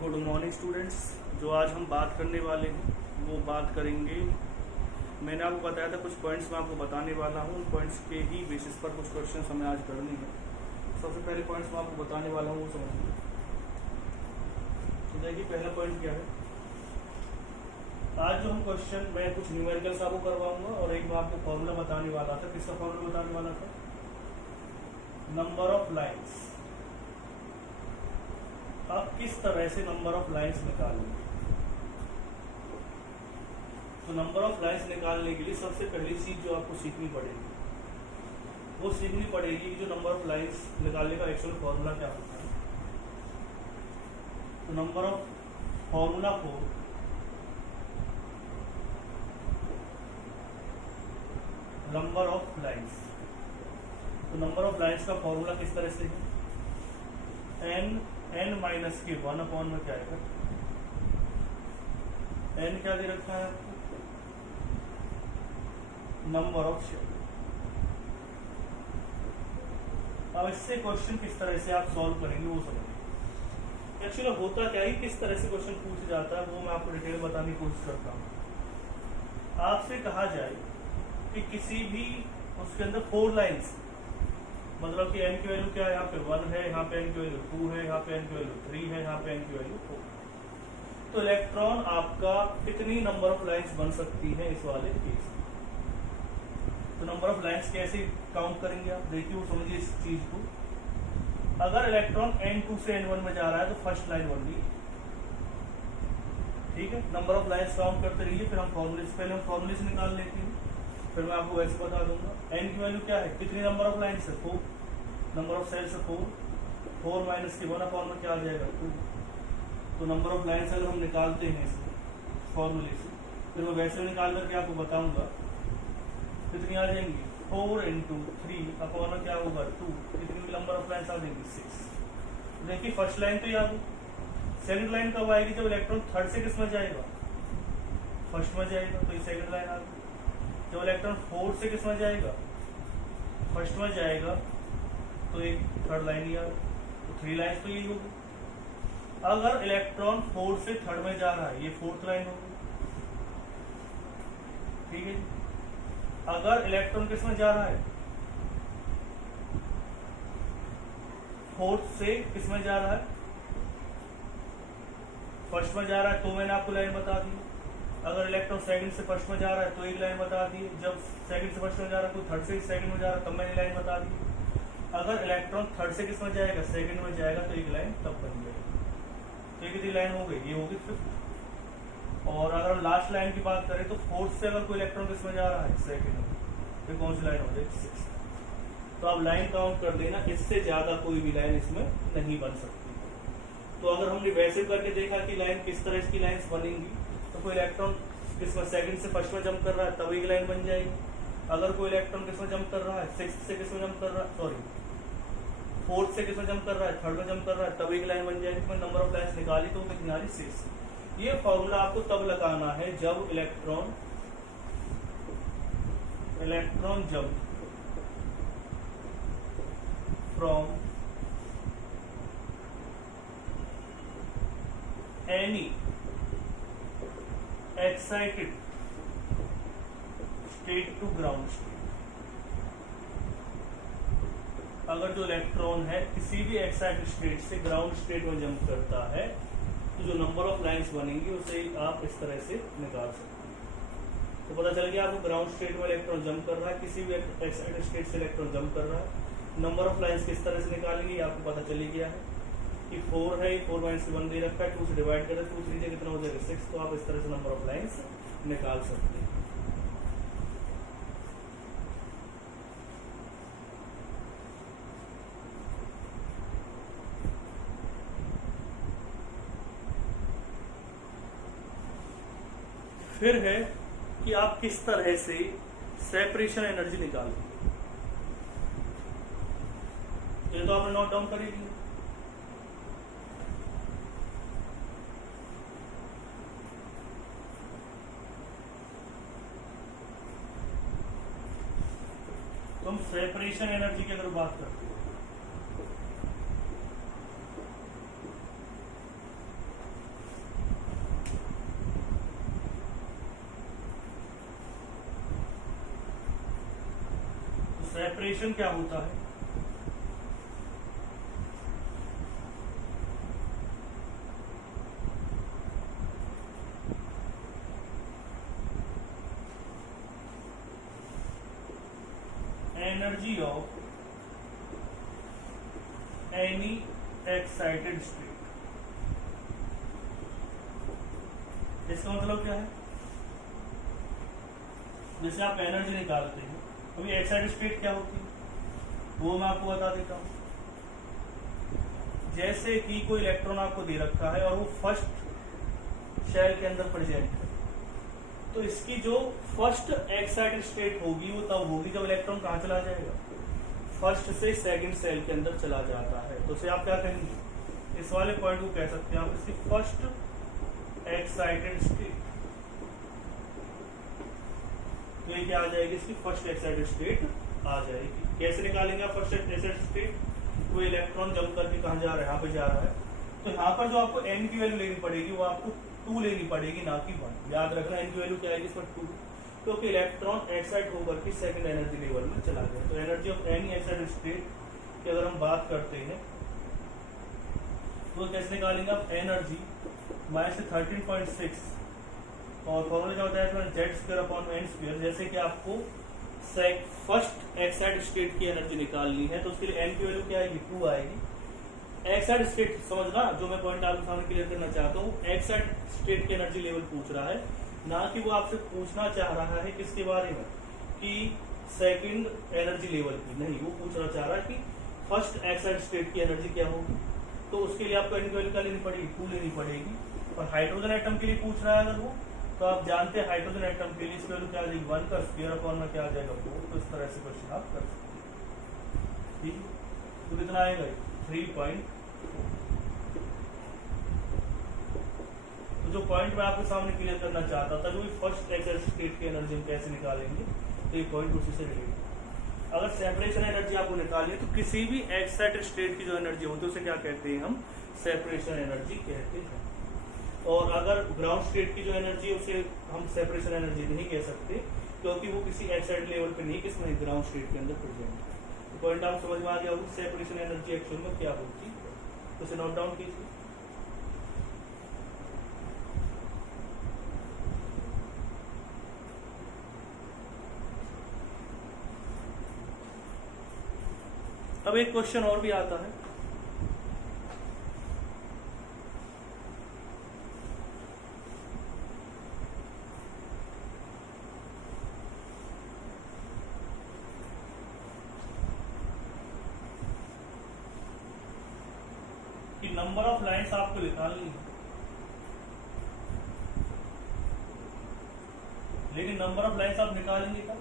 Good morning students. जो आज हम बात करने वाले हैं वो बात करेंगे, मैंने आपको बताया था कुछ पॉइंट्स मैं आपको बताने वाला हूँ। उन पॉइंट्स के ही बेसिस पर कुछ क्वेश्चन हमें आज करने हैं। सबसे पहले पॉइंट्स मैं आपको बताने वाला हूँ वो समझिए। तो देखिए पहला पॉइंट क्या है। आज जो हम क्वेश्चन, मैं कुछ न्यूमेरिकल्स आपको करवाऊंगा और एक मैं आपको फॉर्मूला बताने वाला था। किसका फॉर्मूला बताने वाला था? Number of lines. आप किस तरह से नंबर ऑफ लाइन्स निकालेंगे? तो नंबर ऑफ लाइन्स निकालने के लिए सबसे पहली चीज जो आपको सीखनी पड़ेगी वो सीखनी पड़ेगी कि जो नंबर ऑफ लाइन्स निकालने का एक्चुअल फॉर्मूला क्या होता है। तो नंबर ऑफ फॉर्मूला को नंबर ऑफ लाइन्स, तो नंबर ऑफ लाइन्स का फॉर्मूला किस तरह से है? n माइनस के 1 अपॉन में क्या आएगा? n क्या दे रखा है आपको? Number of shape. अब इससे क्वेश्चन किस तरह से आप सॉल्व करेंगे वो समझिए। एक्चुअली होता क्या है, किस तरह से क्वेश्चन पूछ जाता है वो मैं आपको डिटेल बताने की कोशिश करता हूँ। आपसे कहा जाए कि किसी भी उसके अंदर 4 लाइन्स, मतलब कि n की वैल्यू क्या है? यहाँ पे 1 है, यहाँ पे n की वैल्यू 2 है, यहाँ पे n की वैल्यू 3 है, यहाँ पे n की वैल्यू 4। तो इलेक्ट्रॉन आपका कितनी नंबर ऑफ लाइन्स बन सकती है इस वाले केस में? तो नंबर ऑफ लाइन्स कैसे काउंट करेंगे आप? देखिए वो समझिए इस चीज को। अगर इलेक्ट्रॉन n2 से n1 में जा रहा है तो फर्स्ट लाइन बन रही है, ठीक है। नंबर ऑफ लाइन्स काउंट करते रहिए, फिर हम फॉर्मूले से पहले हम फॉर्मूले से निकाल लेते हैं, फिर मैं आपको वैसे बता दूंगा। n की वैल्यू क्या है? कितनी नंबर ऑफ लाइन्स है? 4। नंबर ऑफ सेल्स है 4 माइनस के 1 अपॉन में क्या आ जाएगा? 2। तो नंबर ऑफ लाइन्स अगर हम निकालते हैं इसमें फॉर्मूले से, फिर मैं वैसे निकाल करके आपको बताऊंगा कितनी आ जाएंगी। 4 इंटू 3 अपॉन में क्या होगा? 2। कितनी नंबर ऑफ लाइन्स आ जाएंगी? 6। देखिए फर्स्ट लाइन तो याद है। सेकंड लाइन कब आएगी? जब इलेक्ट्रॉन थर्ड से किस में जाएगा? फर्स्ट में जाएगा, तो ये सेकंड लाइन आ गई। जब इलेक्ट्रॉन फोर्थ से किस में जाएगा? फर्स्ट में जाएगा, तो एक थर्ड लाइन ही आ गई। तो 3 लाइन तो यही होगी। अगर इलेक्ट्रॉन फोर्थ से थर्ड में जा रहा है, ये फोर्थ लाइन होगी, ठीक है। अगर इलेक्ट्रॉन किस में जा रहा है? फोर्थ से किस में जा रहा है? फर्स्ट में जा रहा है, तो मैंने आपको लाइन बता दी। अगर इलेक्ट्रॉन सेकंड से फर्स्ट में जा रहा है तो एक लाइन बता दी। जब सेकंड से फर्स्ट में जा रहा है तो थर्ड से सेकंड में जा रहा है, तब मैंने लाइन बता दी। अगर इलेक्ट्रॉन थर्ड से किस में जाएगा? सेकंड में जाएगा, तो एक लाइन तब बन जाएगी। तो ये कितनी लाइन हो गई? ये होगी 5th। और अगर हम लास्ट लाइन की बात करें तो फोर्थ से अगर कोई इलेक्ट्रॉन किस में जा रहा है? सेकंड में, फिर कौन सी लाइन हो जाएगी? 6th। तो आप लाइन काउंट कर लेना, इससे ज्यादा कोई भी लाइन इसमें नहीं बन सकती। तो अगर हमने वैसे करके देखा कि लाइन किस तरह इसकी लाइन्स बनेंगी, तो कोई इलेक्ट्रॉन किसमें सेकंड से फर्स्ट में जंप कर रहा है तब एक लाइन बन जाएगी। अगर कोई इलेक्ट्रॉन किसमें जंप कर रहा है? 6th से किसमें जंप कर रहा है? सॉरी, 4th से किसमें जंप कर रहा है? थर्ड में जंप कर रहा है, तब एक लाइन बन जाएगी। नंबर ऑफ लाइन्स निकाली तो कितनी आ रही? 6। ये फॉर्मूला आपको तब लगाना है जब electron jump from any excited state to ground state. अगर जो इलेक्ट्रॉन है किसी भी एक्साइटेड स्टेट से ग्राउंड स्टेट में जंप करता है तो जो नंबर ऑफ लाइन्स बनेंगी उसे आप इस तरह से निकाल सकते हैं। तो पता चल गया आपको ग्राउंड स्टेट में इलेक्ट्रॉन जंप कर रहा है, किसी भी एक्साइटेड स्टेट से इलेक्ट्रॉन जंप कर रहा है। नंबर ऑफ लाइन्स किस तरह से निकालेंगे आपको पता चल गया है कि 4 है, 4 माइनस 1 दे रखा है, 2 से डिवाइड करें, 2 3 से कितना हो जाएगा? 6। तो आप इस तरह से नंबर ऑफ लाइन्स निकाल सकते हैं। फिर है कि आप किस तरह से सेपरेशन एनर्जी निकालेंगे। ये तो आपने नोट डाउन करेगी। तो हम सेपरेशन एनर्जी की अगर बात करते हैं सेपरेशन क्या होता है? Energy of any excited state. इसका मतलब क्या है? जैसे आप एनर्जी निकालते हैं, अभी एक्साइटेड स्टेट क्या होती है वो मैं आपको बता देता हूं। जैसे कि कोई इलेक्ट्रॉन आपको दे रखा है और वो फर्स्ट शेल के अंदर प्रेजेंट है, तो इसकी जो फर्स्ट एक्साइटेड स्टेट होगी वो तब होगी जब इलेक्ट्रॉन कहाँ चला जाएगा? फर्स्ट से सेकंड सेल के अंदर चला जाता है। तो उसे आप क्या कहेंगे? इस वाले पॉइंट को कह सकते हैं आप इसकी फर्स्ट एक्साइटेड स्टेट। तो ये क्या आ जाएगी? इसकी फर्स्ट एक्साइटेड स्टेट आ जाएगी। कैसे निकालेंगे आप फर्स्ट एक्साइटेड स्टेट? वो इलेक्ट्रॉन जंप करके कहाँ जा रहा है? यहाँ पे जा रहा है। तो यहाँ पर जो आपको एन की वैल्यू लेनी पड़ेगी वो आपको 2 लेनी पड़ेगी, ना कि 1। याद रखना एन की वैल्यू क्या आएगी इसमें? 2, क्योंकि इलेक्ट्रॉन एक्साइट होकर के सेकंड एनर्जी लेवल में चला गया। तो energy of any excited state की अगर हम बात करते हैं तो कैसे निकालेंगे आप? एनर्जी माइनस 13.6 और फॉर्मूला क्या होता है? Z square upon n square. जैसे कि आपको फर्स्ट एक्साइटेड स्टेट की एनर्जी निकालनी है तो उसके लिए एन की वैल्यू क्या आएगी? 2 आएगी। एक्साइटेड स्टेट समझना, जो मैं पॉइंट आपके सामने क्लियर करना चाहता हूँ, एक्साइटेड स्टेट की एनर्जी लेवल पूछ रहा है, ना कि वो आपसे पूछना चाह रहा है किसके बारे में कि सेकंड एनर्जी लेवल की। नहीं, वो पूछना चाह रहा है कि फर्स्ट एक्साइटेड स्टेट की एनर्जी क्या होगी। तो उसके लिए आपको एन की वैल्यू क्या लेनी पड़ेगी? 2 लेनी पड़ेगी। और हाइड्रोजन एटम के लिए पूछ रहा है अगर वो, तो आप जानते हैं हाइड्रोजन एटम के लिए इसकी वैल्यू क्या आ जाएगी? 1 का स्क्वायर अपॉन में क्या आ जाएगा? 4। तो इस तरह से क्वेश्चन आप कर सकते हैं। ठीक है, तो कितना आएगा? 3. तो जो पॉइंट मैं आपके सामने क्लियर करना चाहता था कि फर्स्ट एक्साइटेड स्टेट की एनर्जी हम कैसे निकालेंगे, तो ये पॉइंट उसी से रिलेटेड। अगर सेपरेशन एनर्जी आपको निकाली है तो किसी भी एक्साइटेड स्टेट की जो एनर्जी होती है उसे क्या कहते हैं? हम सेपरेशन एनर्जी कहते हैं। और अगर ग्राउंड स्टेट की जो एनर्जी है उसे हम सेपरेशन एनर्जी नहीं कह सकते, क्योंकि वो किसी एक्साइटेड लेवल पे नहीं, किसमें? ग्राउंड स्टेट के अंदर प्रेजेंट है। तो पॉइंट आप समझ में आ गया होगा सेपरेशन एनर्जी एक्चुअल में क्या होती है। तो उसे नोट डाउन कीजिए। अब एक क्वेश्चन और भी आता है, कि नंबर ऑफ लाइंस आपको निकालनी है, लेकिन नंबर ऑफ लाइंस आप निकालेंगे क्या?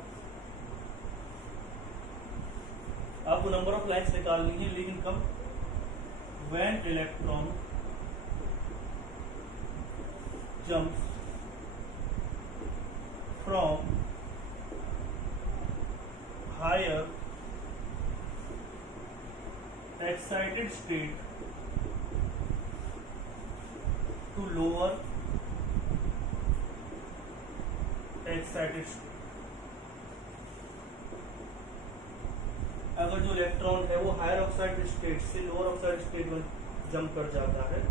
आपको नंबर ऑफ लाइंस निकालनी है, लेकिन कब? When electron jumps from higher excited state to lower excited state. अगर जो इलेक्ट्रॉन है वो हायर ऑक्साइड स्टेट से लोअर ऑक्साइड स्टेट में जंप कर जाता है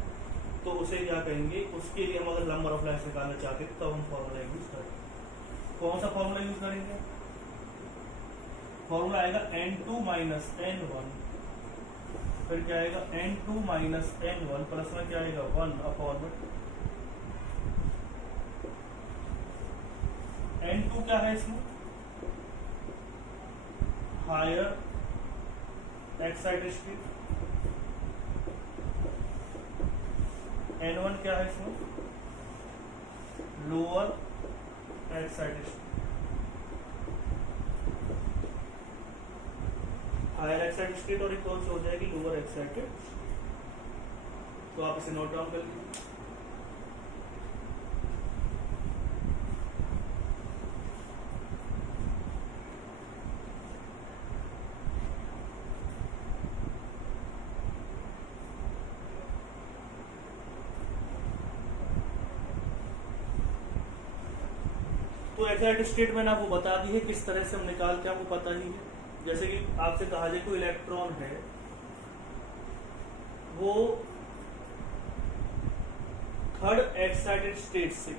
तो उसे क्या कहेंगे? उसके लिए हम अगर नंबर ऑफ लाइंस निकालना चाहते हैं तो हम फॉर्मूला यूज करेंगे। कौन सा फॉर्मूला यूज करेंगे? फॉर्मूला आएगा n2 माइनस n1, फिर क्या आएगा? n2 माइनस n1 प्लस में क्या आएगा? 1 अपॉन में n2 क्या है इसमें? Higher excited state. n1 क्या है इसमें? Lower excited state. Higher excited state और एक कौन सी हो जाएगी? Lower excited. तो आप इसे नोट डाउन कर लीजिए। तो एक्साइटेड स्टेट मैंने आपको बता दी है, किस तरह से हम निकालते हैं आपको पता ही है। जैसे कि आपसे कहा जाए कोई इलेक्ट्रॉन है वो थर्ड एक्साइटेड स्टेट से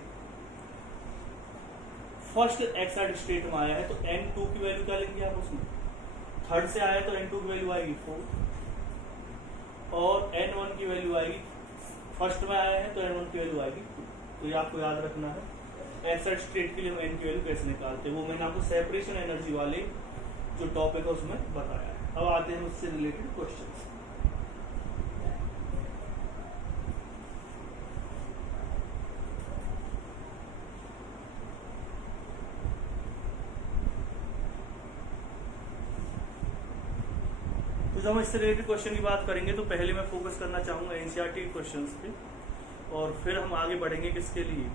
फर्स्ट एक्साइटेड स्टेट में आया है तो N2 की वैल्यू क्या लिखी आप उसमें, थर्ड से आया तो N2 की वैल्यू आएगी 4 और N1 की वैल्यू आएगी, फर्स्ट में आया है तो N1 की वैल्यू आएगी 2। तो ये आपको याद रखना है। एक्साइटेड स्टेट के लिए हम N की वैल्यू कैसे निकालते हैं वो मैंने आपको सेपरेशन एनर्जी वाले जो टॉपिक है उसमें बताया है। अब आते हैं उससे रिलेटेड क्वेश्चंस। तो जब हम इससे रिलेटेड क्वेश्चन की बात करेंगे तो पहले मैं फोकस करना चाहूंगा एनसीईआरटी क्वेश्चंस पे और फिर हम आगे बढ़ेंगे किसके लिए,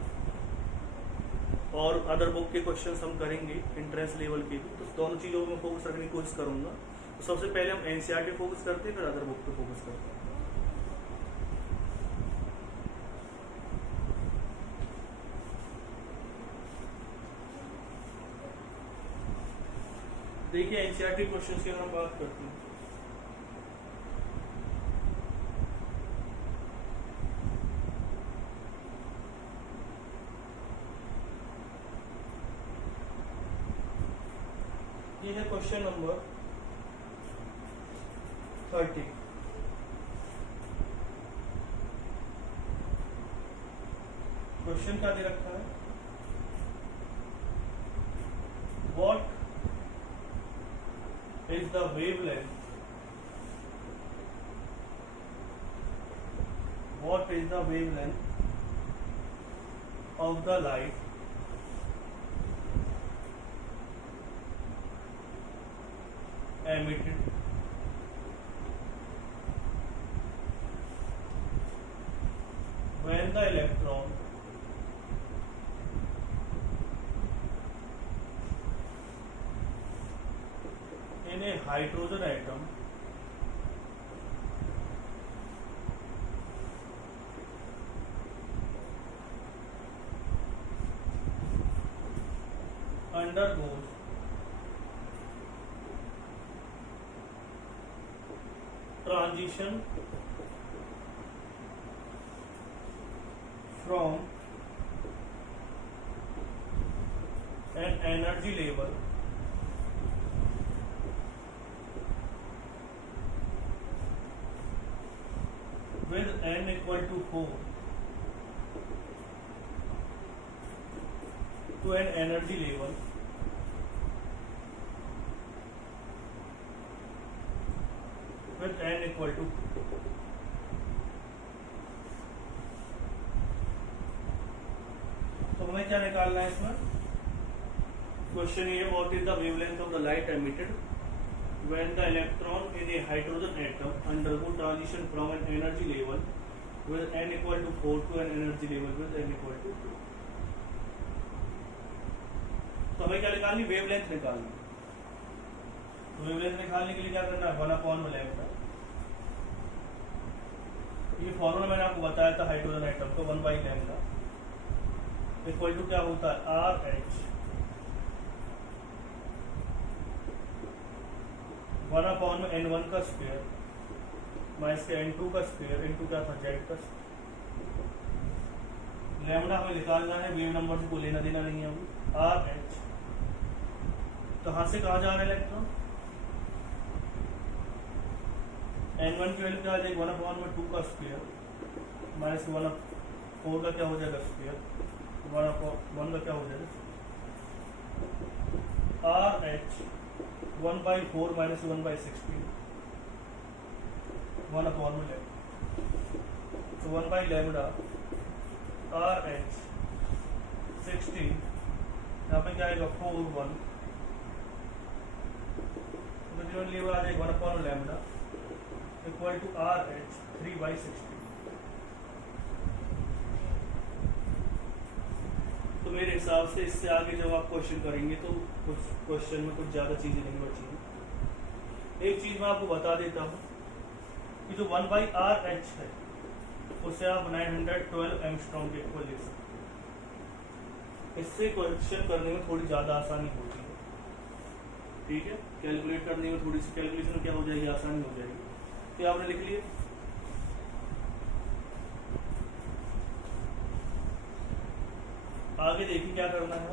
और अदर बुक के क्वेश्चंस हम करेंगे एंट्रेंस लेवल के भी। तो दोनों चीजों में फोकस रखने की कोशिश करूंगा। तो सबसे पहले हम एनसीईआरटी पे फोकस करते हैं, फिर अदर बुक पे फोकस करते हैं। देखिए एनसीईआरटी क्वेश्चंस की अगर हम बात करते हैं ये है क्वेश्चन नंबर 30। क्वेश्चन क्या दे रखा है, what is the wavelength, what is the wavelength of the light emitted when the electron in a hydrogen atom undergoes transition from an energy level with n equal to 4 to an energy level with n equal to 2। तो हमें क्या निकालना है इसमें, question ये what is the wavelength of the light emitted when the electron in a hydrogen atom undergo transition from an energy level with n equal to 4 to an energy level with n equal to 2। तो हमें क्या निकालनी, wavelength निकालनी। तो wavelength निकालने के लिए क्या करना है, 1/λ। ये फॉर्मूला मैंने आपको बताया था हाइड्रोजन आइटम को, 1/λ इक्वल टू क्या होता है, RH 1/n1 का स्क्वायर माइनस के n2 का स्क्वायर इनटू क्या था, Z का स्क्वायर। लैम्डा हमें निकालना है, वेव नंबर से कोई लेना देना नहीं है अभी। RH कहाँ से कहाँ जा रहा है इलेक्ट्रॉन, n1 की वैल्यू क्या आ जाएगी, 1/2 का स्क्वायर माइनस 1/4 का क्या हो जाएगा स्क्वायर, 1/1 का क्या हो जाएगा। RH 1/4 minus 1/16 1/λ। तो 1/λ RH 16 यहाँ पे क्या आएगा 4/1 तो लिए आ जाएगा 1/λ इक्वल टू RH 3/16। तो मेरे हिसाब से इससे आगे जब आप क्वेश्चन करेंगे तो कुछ क्वेश्चन में कुछ ज़्यादा चीज़ें नहीं बची। एक चीज़ मैं आपको बता देता हूँ कि जो 1/RH है उसे आप 912 एंगस्ट्रॉम के इक्वल ले सकते हैं। इससे क्वेश्चन करने में थोड़ी ज़्यादा आसानी होती है। ठीक है, कैलकुलेट करने में थोड़ी सी कैलकुलेशन क्या हो जाएगी, आसानी हो जाएगी। तो आपने लिख लिया। आगे देखिए क्या करना है।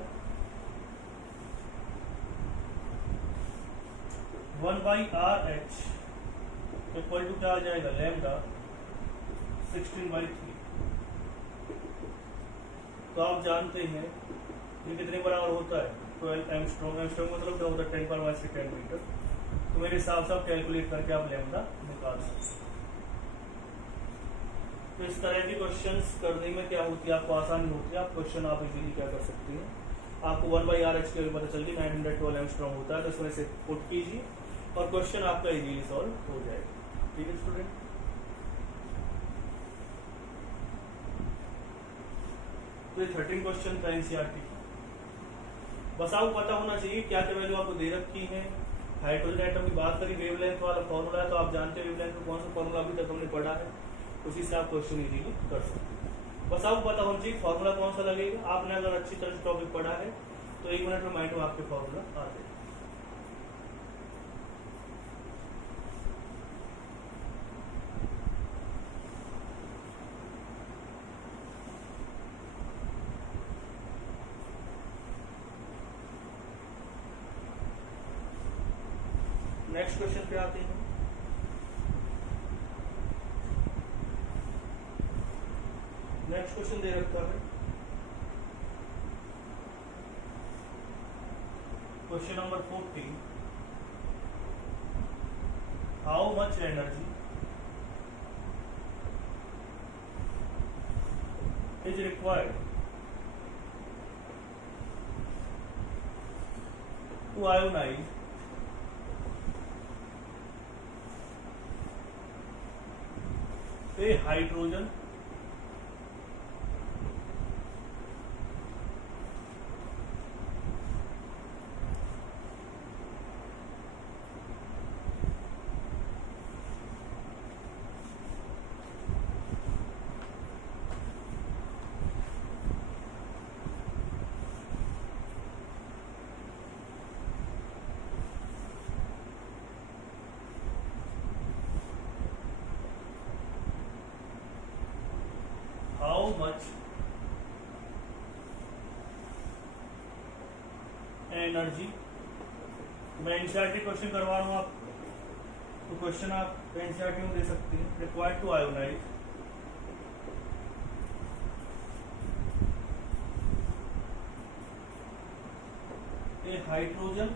1/RH इक्वल टू क्या आ जाएगा, लैम्डा 16/3। तो आप जानते हैं ये कितने बराबर होता है, 12 एंगस्ट्रॉम। एंगस्ट्रॉम मतलब क्या होता है, 10⁻⁷ मीटर। तो मेरे हिसाब से आप कैलकुलेट करके आप लैम्डा निकाल सकते हैं। तो इस तरह के क्वेश्चंस करने में क्या होती है, आपको आसानी होती है। आप क्वेश्चन आप इजीली क्या कर सकते हैं, आपको 1/RH के पता चल गई 912 एंगस्ट्रॉम होता है, तो इसमें से पुट कीजिए और क्वेश्चन आपका इजीली सॉल्व हो जाएगा। ठीक है स्टूडेंट। तो ये 13 क्वेश्चन था एनसीईआरटी। बस आपको पता होना चाहिए क्या क्या वैल्यू आपको दे रखी है। हाइड्रोजन एटम की बात करी, वेवलेंथ वाला फॉर्मूला है, तो आप जानते हैं वेवलेंथ में कौन सा फॉर्मूला अभी तक हमने पढ़ा है, उसी से आप क्वेश्चन इजीली कर सकते हैं। बस आपको पता होना चाहिए फॉर्मूला कौन सा लगेगा। आपने अगर अच्छी तरह से टॉपिक पढ़ा है तो 1 मिनट में माइंड में आपके फॉर्मूला आ जाएगा। नेक्स्ट क्वेश्चन पे आते हैं। नेक्स्ट क्वेश्चन दे रखा है, question number 14। How much energy is required to ionise a hydrogen how much energy. मैं एनसीईआरटी क्वेश्चन करवा रहा हूँ आप, तो क्वेश्चन आप एनसीईआरटी में दे सकते हैं। Required to ionise a hydrogen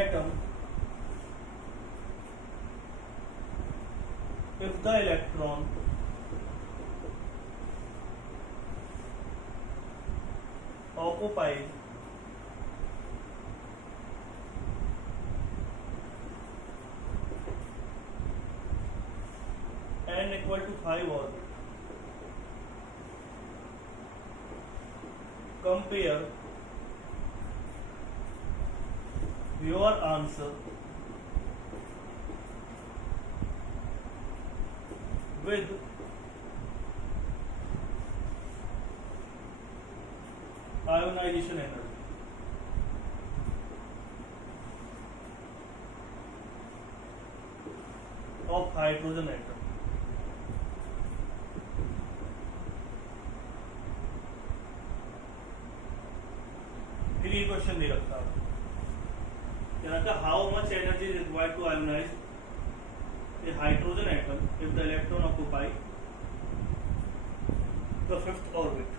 atom if the electron occupies n equal to 5 orbit, compare your answer with ionization energy of hydrogen atom। फिर ये क्वेश्चन दे रखा है, how much energy is required to ionise a hydrogen atom if the electron occupy the fifth orbit।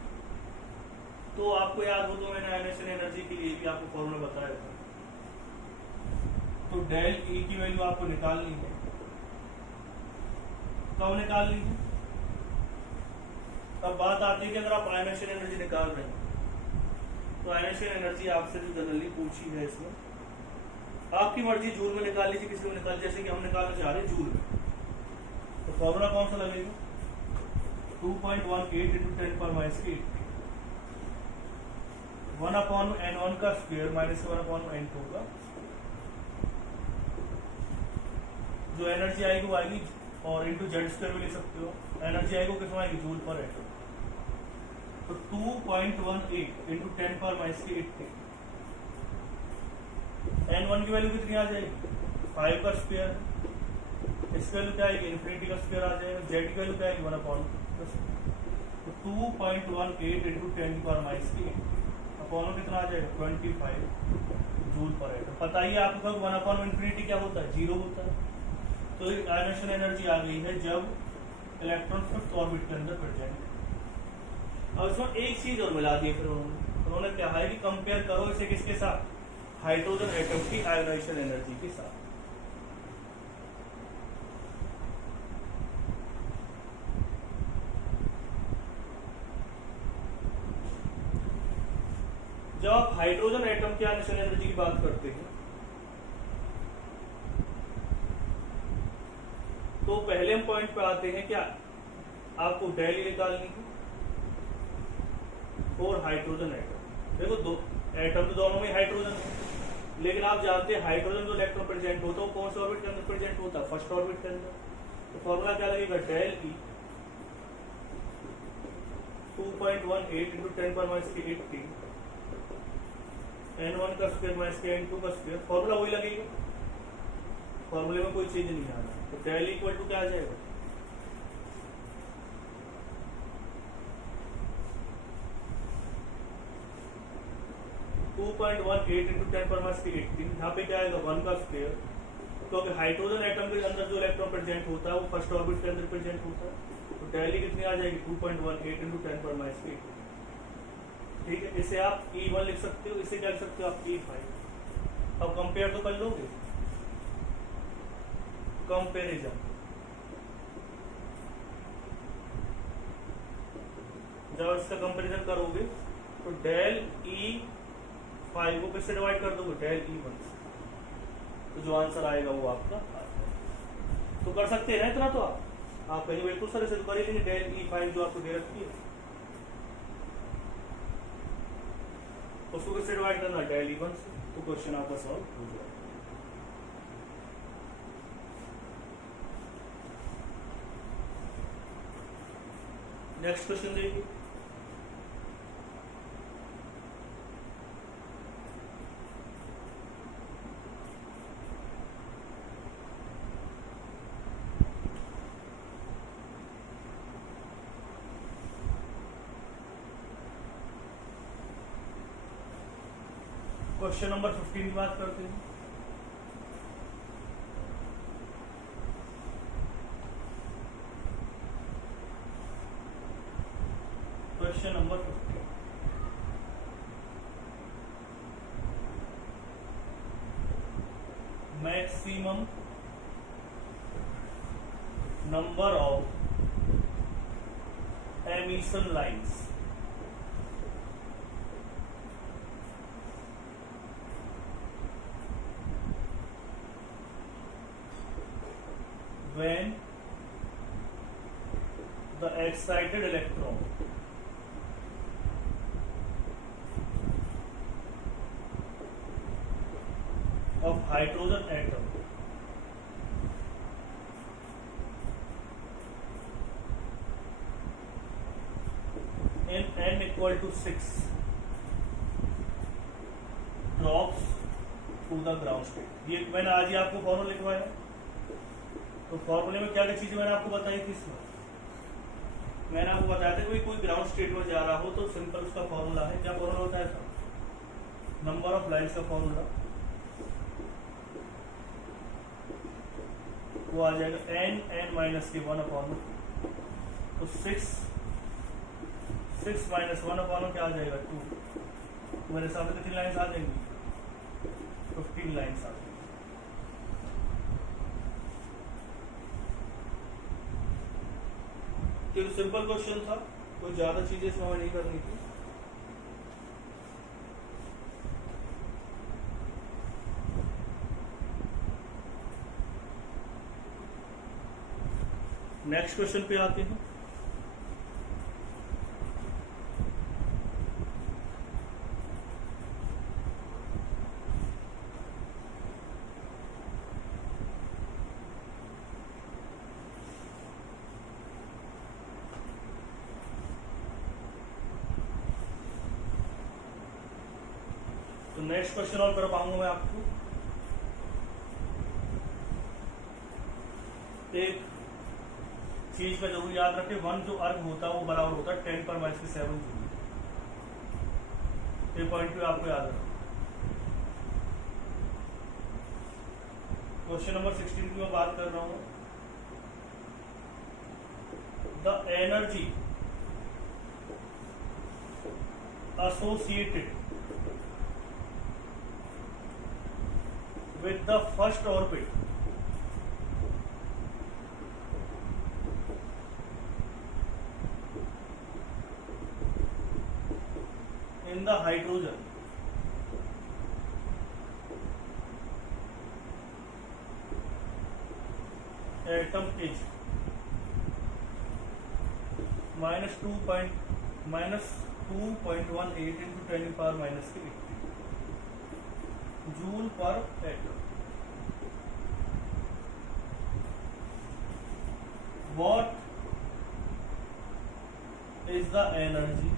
तो आपको याद हो तो मैंने आयोनाइजेशन एनर्जी के लिए भी आपको फॉर्मूला बताया था। तो डेल E की वैल्यू आपको निकालनी है। कब निकालनी है, तब बात आती है कि अगर आप आयोनाइजेशन एनर्जी निकाल रहे हैं तो आयोनाइजेशन एनर्जी आपसे जो जनरली पूछी है इसमें आपकी मर्जी जूल में निकाल लीजिए, किसी में निकाल, जैसे कि हम निकालना चाह रहे हैं जूल में। तो फॉर्मूला कौन सा लगेगा, 2.18 into 10⁻⁸ 1/n1 का स्क्वायर माइनस 1/n2 का। जो एनर्जी आएगी वो आएगी, और इंटू जेड स्क्वायर भी ले सकते हो। एनर्जी आएगी किस में आएगी, जूल पर एटम। तो 2.18 इंटू 10⁻⁸ n1 की वैल्यू कितनी आ जाएगी 5 का स्क्वायर, इसकी वैल्यू क्या आएगी इन्फिनिटी का स्क्वायर आ जाएगा, z की वैल्यू क्या आएगी 1/, तो 2.18 इंटू 10⁻⁸ अपॉन कितना आ जाएगा 25 जूल पर एटम। पता ही आपको 1/∞ क्या होता है 0 होता है। तो आयनेशन एनर्जी आ गई है जब इलेक्ट्रॉन फिफ्थ ऑर्बिट के अंदर प्रेजेंट। अब इसमें एक चीज और मिला दी फिर उन्होंने क्या है कि कंपेयर करो इसे किसके साथ हाइड्रोजन एटम की आयोनाइजेशन एनर्जी के साथ। जब आप हाइड्रोजन एटम की आयोनाइजेशन एनर्जी की बात करते हैं तो पहले हम पॉइंट पे आते हैं क्या आपको डेल निकालनी है और हाइड्रोजन एटम। देखो दो एटम तो दोनों में हाइड्रोजन है, लेकिन आप जानते हैं हाइड्रोजन जो इलेक्ट्रॉन प्रेजेंट होता है वो कौन से ऑर्बिट के अंदर प्रेजेंट होता है फर्स्ट ऑर्बिट के अंदर। तो फॉर्मूला क्या लगेगा डेल ई 2.18 इंटू 10⁻⁸ n1 का स्क्वायर माइनस n2 का स्क्वायर, फॉर्मूला वही लगेगा, फॉर्मूले में कोई चेंज नहीं आना। तो डेल इक्वल टू क्या आ जाएगा 2.18 इंटू 10⁻⁸, यहाँ पे क्या आएगा 1 का स्क्वायर, क्योंकि हाइड्रोजन एटम के अंदर जो इलेक्ट्रॉन प्रेजेंट होता है वो फर्स्ट ऑर्बिट के अंदर प्रेजेंट होता है। तो डेली कितनी आ जाएगी 2.18 इंटू 10⁻⁸। ठीक है, इसे आप E1 लिख सकते हो, इसे क्या लिख सकते हो आप E5। अब कंपेयर तो कर लोगे, कंपेरिजन जब इसका कंपेरिजन करोगे तो डेल E5 को किससे डिवाइड कर दोगे डेल E1 से, तो जो आंसर आएगा वो आपका तो कर सकते हैं ना इतना। तो आप कहीं बिल्कुल सर इसे कर ही लेंगे डेल E5 जो आपको दे रखी है उसको किससे डिवाइड करना डेल E1 से, तो क्वेश्चन आपका सॉल्व हो जाएगा। नेक्स्ट क्वेश्चन देखिए, क्वेश्चन नंबर 15 की बात करते हैं। Question number 15, maximum number of emission lines when the excited electron of hydrogen atom in n equal to 6 drops to the ground state। ये मैंने आज ही आपको फॉर्मूला लिखवाया है। तो फॉर्मूले में क्या क्या चीजें मैंने आपको बताई थी इसमें, मैंने आपको बताया था कि कोई ग्राउंड स्टेट में जा रहा हो तो सिंपल उसका फॉर्मूला है, क्या फॉर्मूला होता है नंबर ऑफ लाइन्स का फॉर्मूला, वो आ जाएगा n(n-1) तो 6 माइनस 1 क्या आ जाएगा 2। मेरे हिसाब से कितनी लाइन्स आ जाएंगी 15 लाइन्स आ जाएंगी। क्योंकि सिंपल क्वेश्चन था, कोई ज्यादा चीजें इसमें हमें नहीं करनी थी। नेक्स्ट क्वेश्चन पे आते हैं। नेक्स्ट क्वेश्चन और कर पाऊंगा मैं आपको। एक चीज में जरूर याद रखें, 1 जो अर्ग होता है वो बराबर होता है 10 पर -7 जूल। ये पॉइंट भी आपको याद रखना। क्वेश्चन नंबर 16 की मैं बात कर रहा हूं। The energy associated with the first orbit in the hydrogen atom is -2.18 into 10 power -3 joule पर atom. What is the energy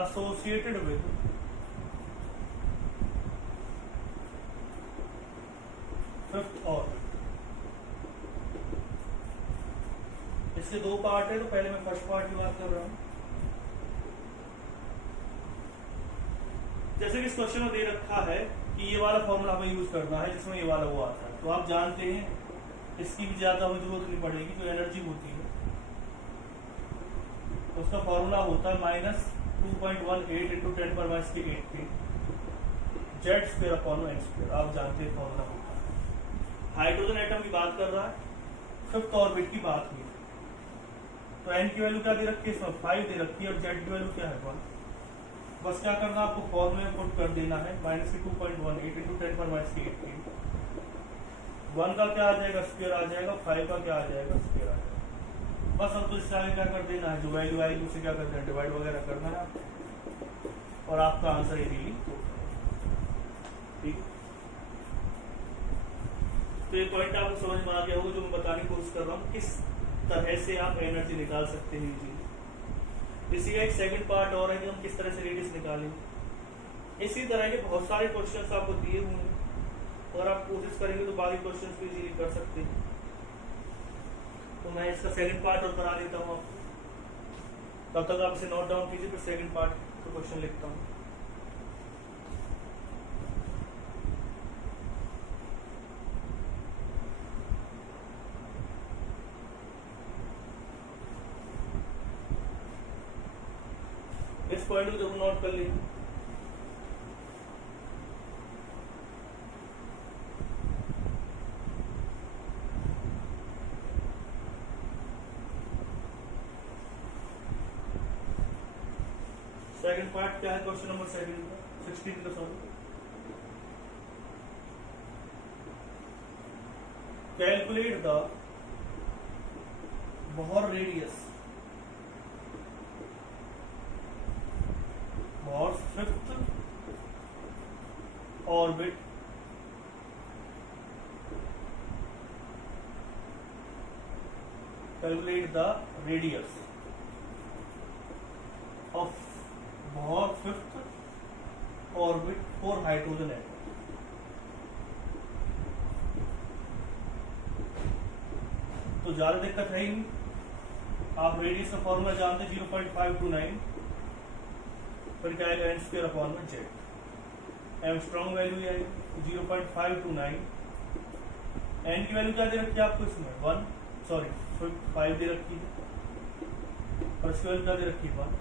associated with fifth orbit? इसके दो पार्ट है, तो पहले मैं फर्स्ट पार्ट की बात कर रहा हूं। जैसे कि इस क्वेश्चन में दे रखा है कि ये वाला फॉर्मूला हमें यूज करना है जिसमें ये वाला वो आता है, तो आप जानते हैं इसकी भी ज्यादा हमें जरूरत नहीं पड़ेगी। जो एनर्जी होती है उसका फॉर्मूला होता है -2.18 into 10 पर -18 Z square upon n square. आप जानते हैं फॉर्मूला होता है। हाइड्रोजन एटम की बात कर रहा है, फिफ्थ ऑर्बिट की बात हुई, तो एन की वैल्यू क्या दे रखी है इसमें 5 दे रखी है, और जेड की वैल्यू क्या है 1। बस क्या करना है आपको फॉर्मूले में पुट कर देना है -2.18 into 10 पर -18। 1 का क्या आ जाएगा स्क्वायर आ जाएगा, 5 का क्या आ जाएगा स्क्वायर आ जाएगा। बस हमको इससे आगे क्या कर देना है, जो वैल्यू आएगी उसे क्या कर देना, डिवाइड वगैरह करना है आपको, और आपका आंसर इजीली ठीक। तो ये पॉइंट आपको समझ में आ गया होगा जो मैं बताने की कोशिश कर रहा हूँ, किस तरह से आप एनर्जी निकाल सकते हैं इजीली। इसी का एक सेकंड पार्ट और है कि हम किस तरह से रेडियस निकालेंगे। इसी तरह के बहुत सारे क्वेश्चंस आपको दिए हुए हैं, अगर आप कोशिश करेंगे तो बाकी क्वेश्चंस भी इजीली कर सकते हैं। तो मैं इसका सेकंड पार्ट और करा देता हूँ आपको, तब तक आप इसे नोट डाउन कीजिए, फिर सेकंड पार्ट का क्वेश्चन लिखता हूँ। इस पॉइंट को जरूर नोट कर लीजिए। सेकंड पार्ट क्या है क्वेश्चन नंबर 16 का solve. Calculate the Bohr radius और fifth orbit calculate the radius of Bohr fifth orbit for hydrogen atom. तो ज्यादा दिक्कत है ही नहीं, आप रेडियस का फॉर्मूला जानते हैं 0.529, फिर क्या आएगा एन स्क्वायर अपॉन में जेड। एम स्ट्रॉन्ग वैल्यू आएगी 0.529। एन की वैल्यू क्या दे रखी है आपको इसमें 5 दे रखी है, और इसकी वैल्यू क्या दे रखी है 1।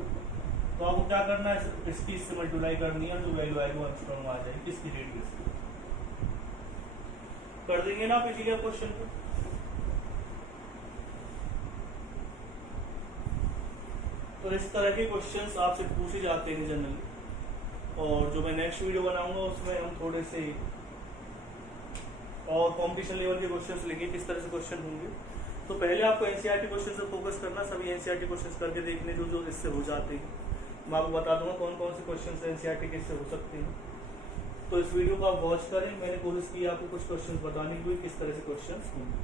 तो आपको क्या करना है, इसकी इससे मल्टीप्लाई करनी है, जो वैल्यू आएगी वो एंगस्ट्रॉम आ जाएगी किसकी रेडियस की। कर देंगे ना आप इजीली क्वेश्चन को। तो इस तरह के क्वेश्चंस आपसे पूछे जाते हैं जनरली, और जो मैं नेक्स्ट वीडियो बनाऊंगा उसमें हम थोड़े से और कंपटीशन लेवल के क्वेश्चंस लेंगे, किस तरह से क्वेश्चन होंगे। तो पहले आपको एनसीईआरटी क्वेश्चन से फोकस करना, सभी एनसीईआरटी क्वेश्चंस करके देखने जो इससे हो जाते हैं। मैं आपको बता दूंगा कौन कौन से क्वेश्चन एनसीईआरटी के इससे हो सकते हैं। तो इस वीडियो को आप वॉच करें, मैंने कोशिश की आपको कुछ क्वेश्चन बताने की किस तरह से क्वेश्चन होंगे।